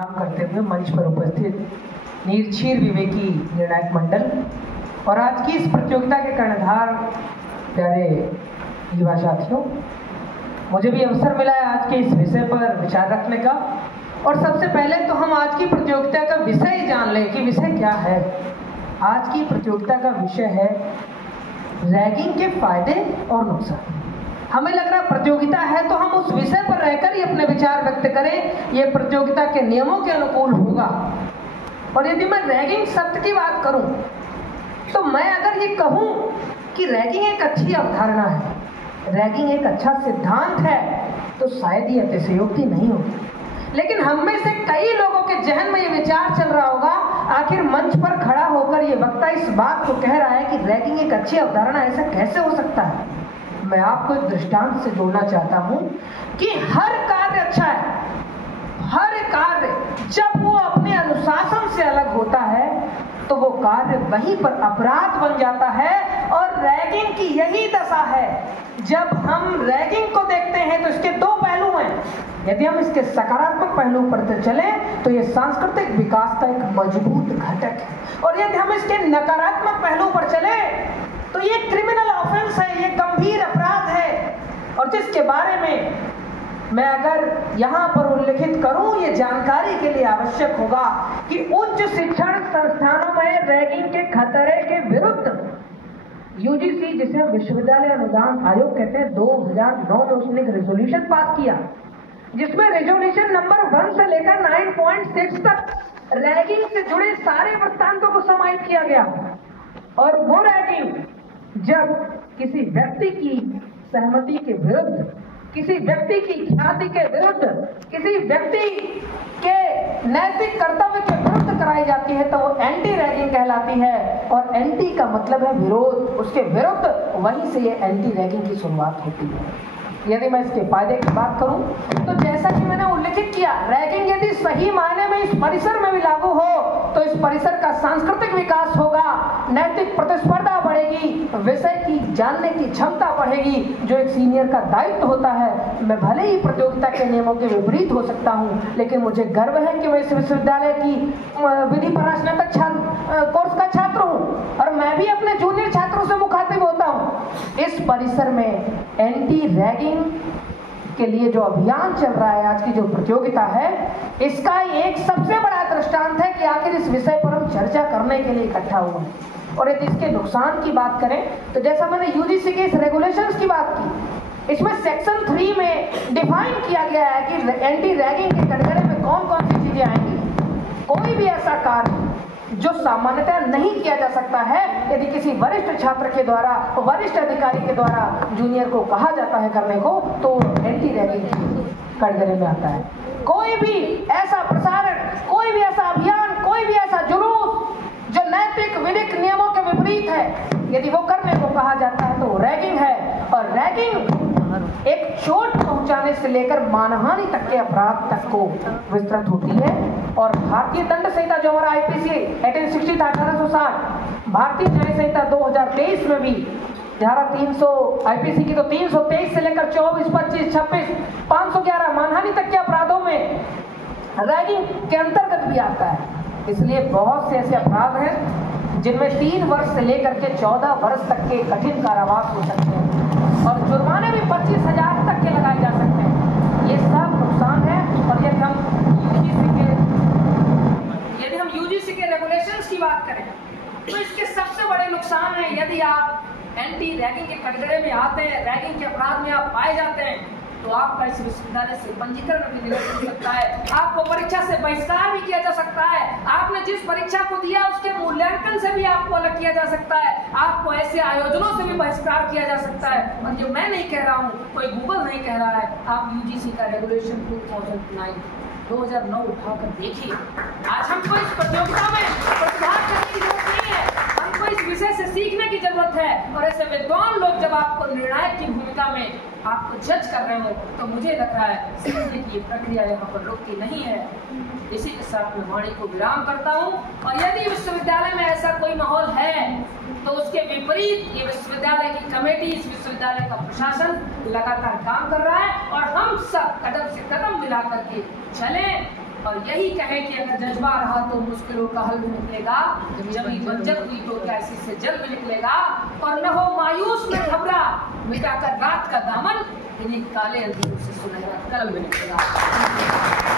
काम करते हुए मंच पर उपस्थित निरक्षीर विवेकी निर्णायक मंडल और आज की इस प्रतियोगिता के कर्णधार प्यारे युवा साथियों, मुझे भी अवसर मिला है आज के इस विषय पर विचार रखने का। और सबसे पहले तो हम आज की प्रतियोगिता का विषय जान लें कि विषय क्या है। आज की प्रतियोगिता का विषय है रैगिंग के फायदे और नुकसान। हमें लग रहा प्रतियोगिता है तो हम उस विषय पर रहकर ही अपने विचार व्यक्त करें, ये प्रतियोगिता के नियमों के अनुकूल होगा। और यदि मैं रैगिंग शब्द की बात करूं तो मैं अगर ये कहूं कि रैगिंग एक अच्छी अवधारणा है, रैगिंग एक अच्छा सिद्धांत है, तो शायद ये अतिशयोक्ति नहीं होगी। लेकिन हम में से कई लोगों के जहन में ये विचार चल रहा होगा, आखिर मंच पर खड़ा होकर ये वक्ता इस बात को कह रहा है कि रैगिंग एक अच्छी अवधारणा, ऐसा कैसे हो सकता है। मैं आपको एक दृष्टांत से जोड़ना चाहता हूं कि हर कार्य अच्छा है, हर कार्य जब वो अपने अनुशासन से अलग होता है तो वो कार्य वहीं पर अपराध बन जाता है। और रैगिंग की यही दशा है। जब हम रैगिंग को देखते हैं तो इसके दो पहलू हैं। यदि हम इसके सकारात्मक पहलू पर चले तो ये सांस्कृतिक विकास का एक मजबूत घटक है, और यदि हम इसके नकारात्मक पहलू पर चले तो ये क्रिमिनल ऑफेंस है, ये गंभीर अपराध है। और जिसके बारे में मैं अगर यहाँ पर उल्लेखित करूं, ये जानकारी के लिए आवश्यक होगा कि उच्च शिक्षण संस्थानों में रैगिंग के खतरे के विरुद्ध यूजीसी, जिसे हम विश्वविद्यालय अनुदान आयोग कहते हैं, 2009 में उसने एक रेजोल्यूशन पास किया जिसमें रेजोल्यूशन नंबर 1 से लेकर 9.6 तक रैगिंग से जुड़े सारे वृत्तांतों को समाहित किया गया। और वो रैगिंग जब किसी व्यक्ति की सहमति के विरुद्ध, किसी व्यक्ति की ख्याति के विरुद्ध, किसी व्यक्ति के नैतिक कर्तव्य के विरुद्ध कराई जाती है तो वो एंटी रैगिंग कहलाती है। और एंटी का मतलब है विरोध, उसके विरुद्ध, वहीं से ये एंटी रैगिंग की शुरुआत होती है। यदि मैं इसके फायदे की बात करूं तो जैसा कि मैंने उल्लेखित किया, रैगिंग यदि सही मायने में इस परिसर में भी लागू हो तो इस परिसर का सांस्कृतिक विकास होगा, नैतिक प्रतिस्पर्धा बढ़ेगी, विषय की जानने की क्षमता बढ़ेगी, जो एक सीनियर का दायित्व होता है। मैं भले ही प्रतियोगिता के नियमों के विपरीत हो सकता हूं, लेकिन मुझे गर्व है कि मैं इस विश्वविद्यालय की विधि परास्नातक कोर्स का छात्र हूं और मैं भी अपने जूनियर छात्रों से मुखातिब होता हूं। इस परिसर में एंटी रैगिंग के लिए जो अभियान चल रहा है, आज की जो प्रतियोगिता है, इसका एक सबसे बड़ा दृष्टांत है कि आखिर इस विषय पर हम चर्चा करने के लिए इकट्ठा हुए हैं। और यदि इसके नुकसान की बात करें तो जैसा मैंने यूजीसी के इस रेगुलेशंस की बात की, इसमें सेक्शन 3 में डिफाइन किया गया है कि एंटी रैगिंग के कटघरे में कौन कौन सी चीजें आएंगी। कोई भी ऐसा कार्य जो सामान्यतः नहीं किया जा सकता है, यदि किसी वरिष्ठ छात्र के द्वारा, वरिष्ठ अधिकारी के द्वारा जूनियर को कहा जाता है करने को, तो एंटी रैगिंग कटघरे में आता है। कोई भी ऐसा प्रसारण, कोई भी ऐसा अभियान, कोई भी ऐसा जुलूस जो नैतिक विधिक नियमों के विपरीत है, यदि वो करने को कहा जाता है तो वो रैगिंग है। और रैगिंग एक चोट पहुंचाने से लेकर मानहानि तक के अपराध तक को विस्तृत होती है। और भारतीय दंड संहिता जो हमारा आईपीसी 1860 था 1860, भारतीय न्याय संहिता 2023 में भी धारा 300 आईपीसी की तो 323 से लेकर 24, 25, 26, 511 मानहानि तक के अपराधों में रैगिंग के अंतर्गत भी आता है। इसलिए बहुत से ऐसे अपराध हैं जिनमें 3 वर्ष से लेकर के 14 वर्ष तक के कठिन कारावास हो सकते हैं और जुर्माने भी 25,000 तक के लगाए जा सकते हैं। ये सब नुकसान है। और यदि हम यूजीसी के रेगुलेशंस की बात करें तो इसके सबसे बड़े नुकसान है, यदि आप एंटी रैगिंग के कटघरे में आते हैं, रैगिंग के अपराध में आप पाए जाते हैं, तो आपका इस विश्वविद्यालय से पंजीकरण भी निरस्त हो सकता है, आपको परीक्षा से बहिष्कार भी किया जा सकता है, आपने जिस परीक्षा को दिया उसके मूल्यांकन से भी आपको अलग किया जा सकता है, आपको ऐसे आयोजनों से भी बहिष्कार किया जा सकता है। और जो मैं नहीं कह रहा हूँ, कोई गूगल नहीं कह रहा है, आप यूजीसी का रेगुलेशन 2009 उठाकर देखिए। आज हमको इस प्रतियोगिता में प्रतिभाग करने की जरूरत नहीं है, हमको इस विषय से सीखने की जरूरत है। और ऐसे विद्वान लोग जब आपको निर्णायक की भूमिका में आपको जज कर रहे हो तो मुझे लग रहा है सीखने की प्रक्रिया यहाँ पर रुकती नहीं है। इसी के साथ मैं वाणी को विराम करता हूँ। और यदि विश्वविद्यालय में ऐसा कोई माहौल है तो उसके विपरीत ये विश्वविद्यालय की कमेटी, इस विश्वविद्यालय का प्रशासन लगातार काम कर रहा है और हम सब कदम से कदम मिला करके चलें और यही कहे कि अगर जज्बा रहा तो मुश्किलों का हल भी निकलेगा, जब बंजर हुई तो क्या इसी से जल भी निकलेगा। और न हो मायूस न घबरा, मिटाकर रात का दामन, इन्हीं काले अंधेरों से सुनहरा कल भी निकलेगा।